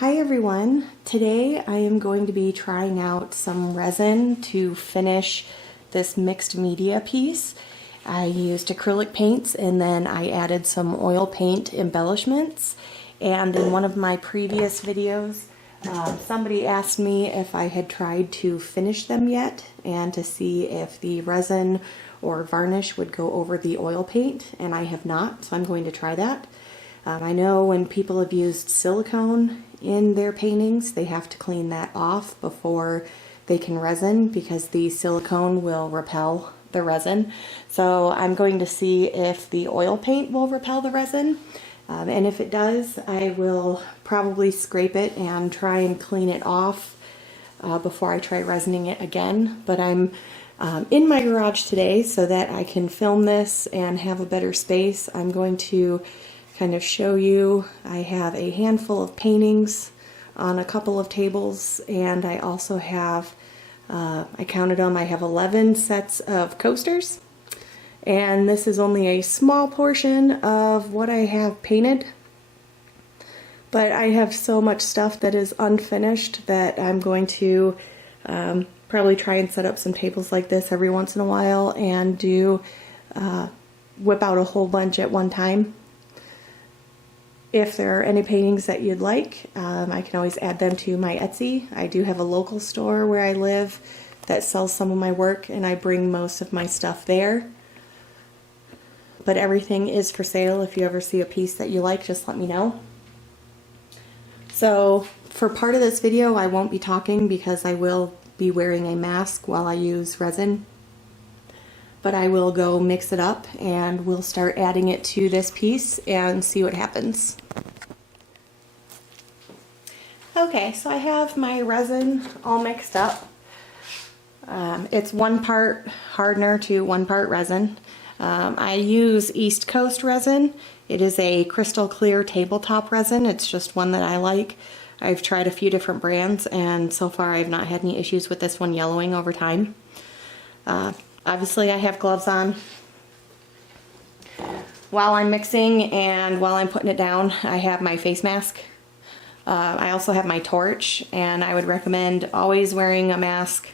Hi everyone! Today I am going to be trying out some resin to finish this mixed media piece. I used acrylic paints and then I added some oil paint embellishments. And in one of my previous videos, somebody asked me if I had tried to finish them yet and to see if the resin or varnish would go over the oil paint, and I have not, so I'm going to try that. I know when people have used silicone in their paintings, they have to clean that off before they can resin because the silicone will repel the resin. So I'm going to see if the oil paint will repel the resin. And if it does, I will probably scrape it and try and clean it off before I try resining it again. But I'm in my garage today so that I can film this and have a better space. I'm going to kind of show you. I have a handful of paintings on a couple of tables, and I also have, I counted them, I have 11 sets of coasters, and this is only a small portion of what I have painted, but I have so much stuff that is unfinished that I'm going to probably try and set up some tables like this every once in a while and do whip out a whole bunch at one time. If there are any paintings that you'd like, I can always add them to my Etsy. I do have a local store where I live that sells some of my work, and I bring most of my stuff there. But everything is for sale. If you ever see a piece that you like, just let me know. So for part of this video, I won't be talking because I will be wearing a mask while I use resin. But I will go mix it up and we'll start adding it to this piece and see what happens. Okay, so I have my resin all mixed up. It's 1 part hardener to 1 part resin. I use East Coast resin. It is a crystal clear tabletop resin. It's just one that I like. I've tried a few different brands and so far I've not had any issues with this one yellowing over time. Obviously I have gloves on while I'm mixing, and while I'm putting it down I have my face mask. I also have my torch, and I would recommend always wearing a mask,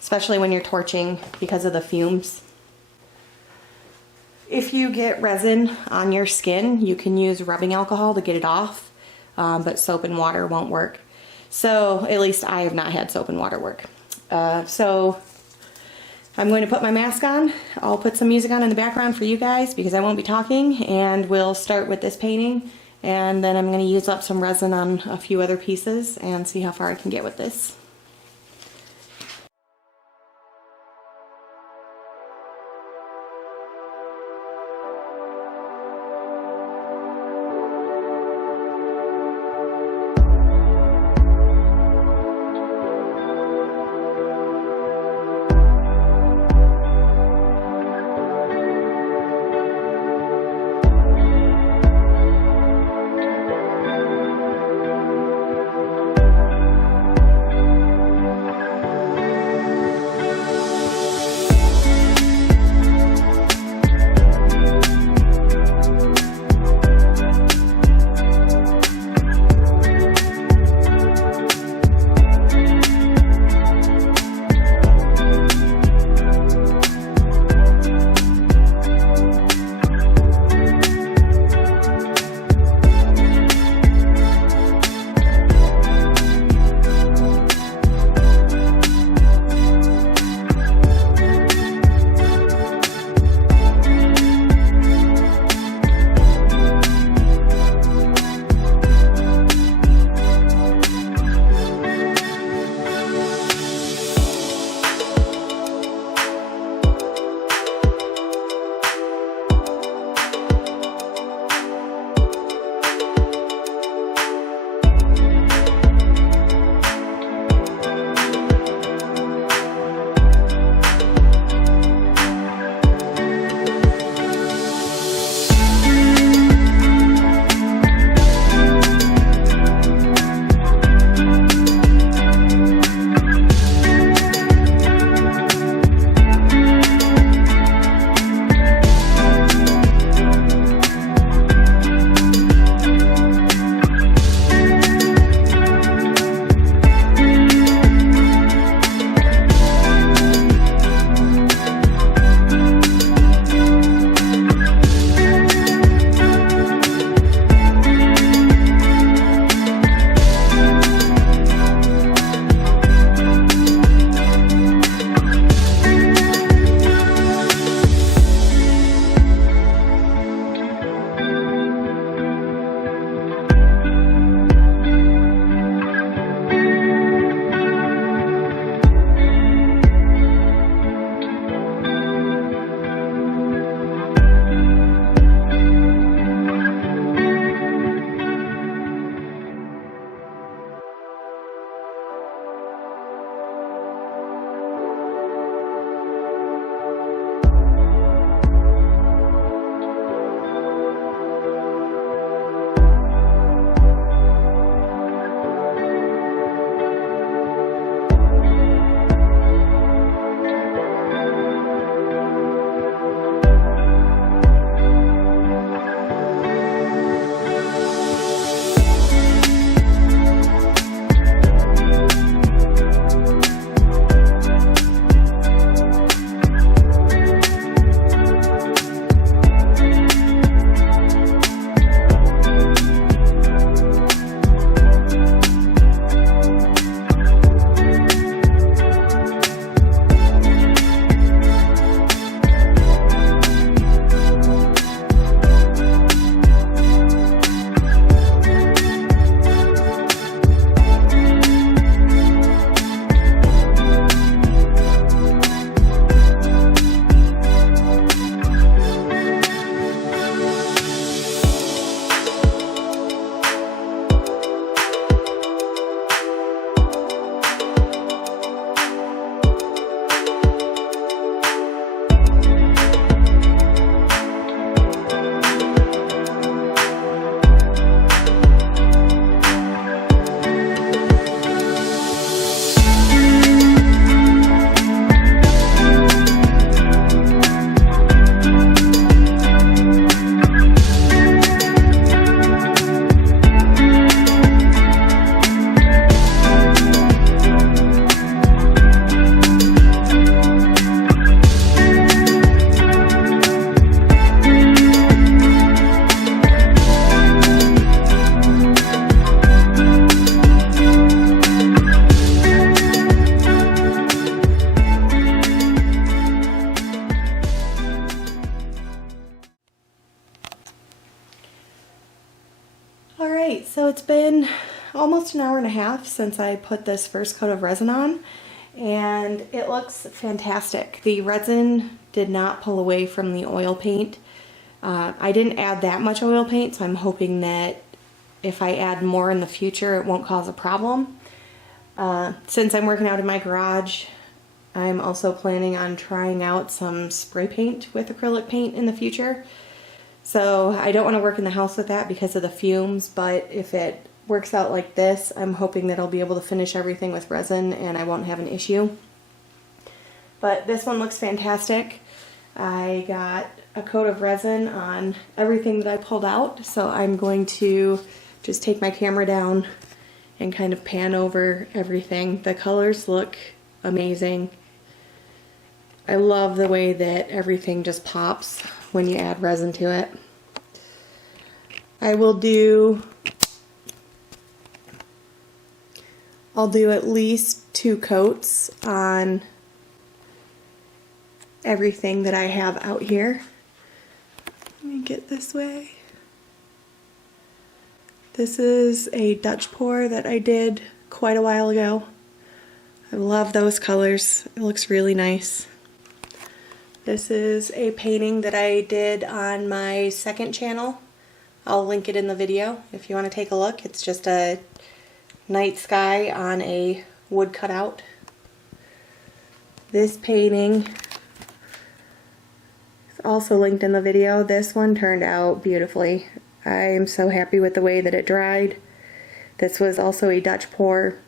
especially when you're torching, because of the fumes. If you get resin on your skin, you can use rubbing alcohol to get it off, but soap and water won't work. So at least I have not had soap and water work. So I'm going to put my mask on. I'll put some music on in the background for you guys because I won't be talking, and we'll start with this painting, and then I'm going to use up some resin on a few other pieces and see how far I can get with this. Alright, so it's been almost an hour and a half since I put this first coat of resin on, and it looks fantastic. The resin did not pull away from the oil paint. I didn't add that much oil paint, so I'm hoping that if I add more in the future it won't cause a problem. Since I'm working out in my garage, I'm also planning on trying out some spray paint with acrylic paint in the future. So I don't want to work in the house with that because of the fumes, but if it works out like this, I'm hoping that I'll be able to finish everything with resin and I won't have an issue. But this one looks fantastic. I got a coat of resin on everything that I pulled out, so I'm going to just take my camera down and kind of pan over everything. The colors look amazing. I love the way that everything just pops when you add resin to it. I'll do at least 2 coats on everything that I have out here. Let me get this way. This is a Dutch pour that I did quite a while ago. I love those colors. It looks really nice. This is a painting that I did on my second channel. I'll link it in the video if you want to take a look. It's just a night sky on a wood cutout. This painting is also linked in the video. This one turned out beautifully. I am so happy with the way that it dried. This was also a Dutch pour,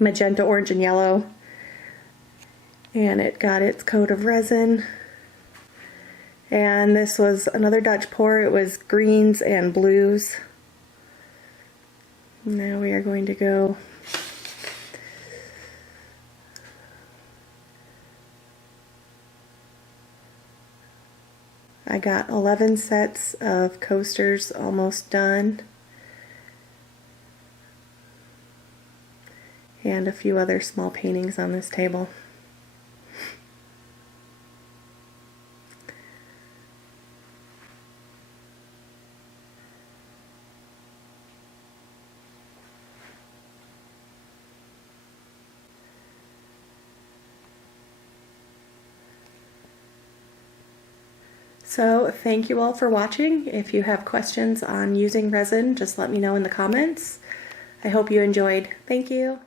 magenta, orange, and yellow. And it got its coat of resin. And this was another Dutch pour. It was greens and blues. Now we are going to go I got 11 sets of coasters almost done, and a few other small paintings on this table. So thank you all for watching. If you have questions on using resin, just let me know in the comments. I hope you enjoyed. Thank you.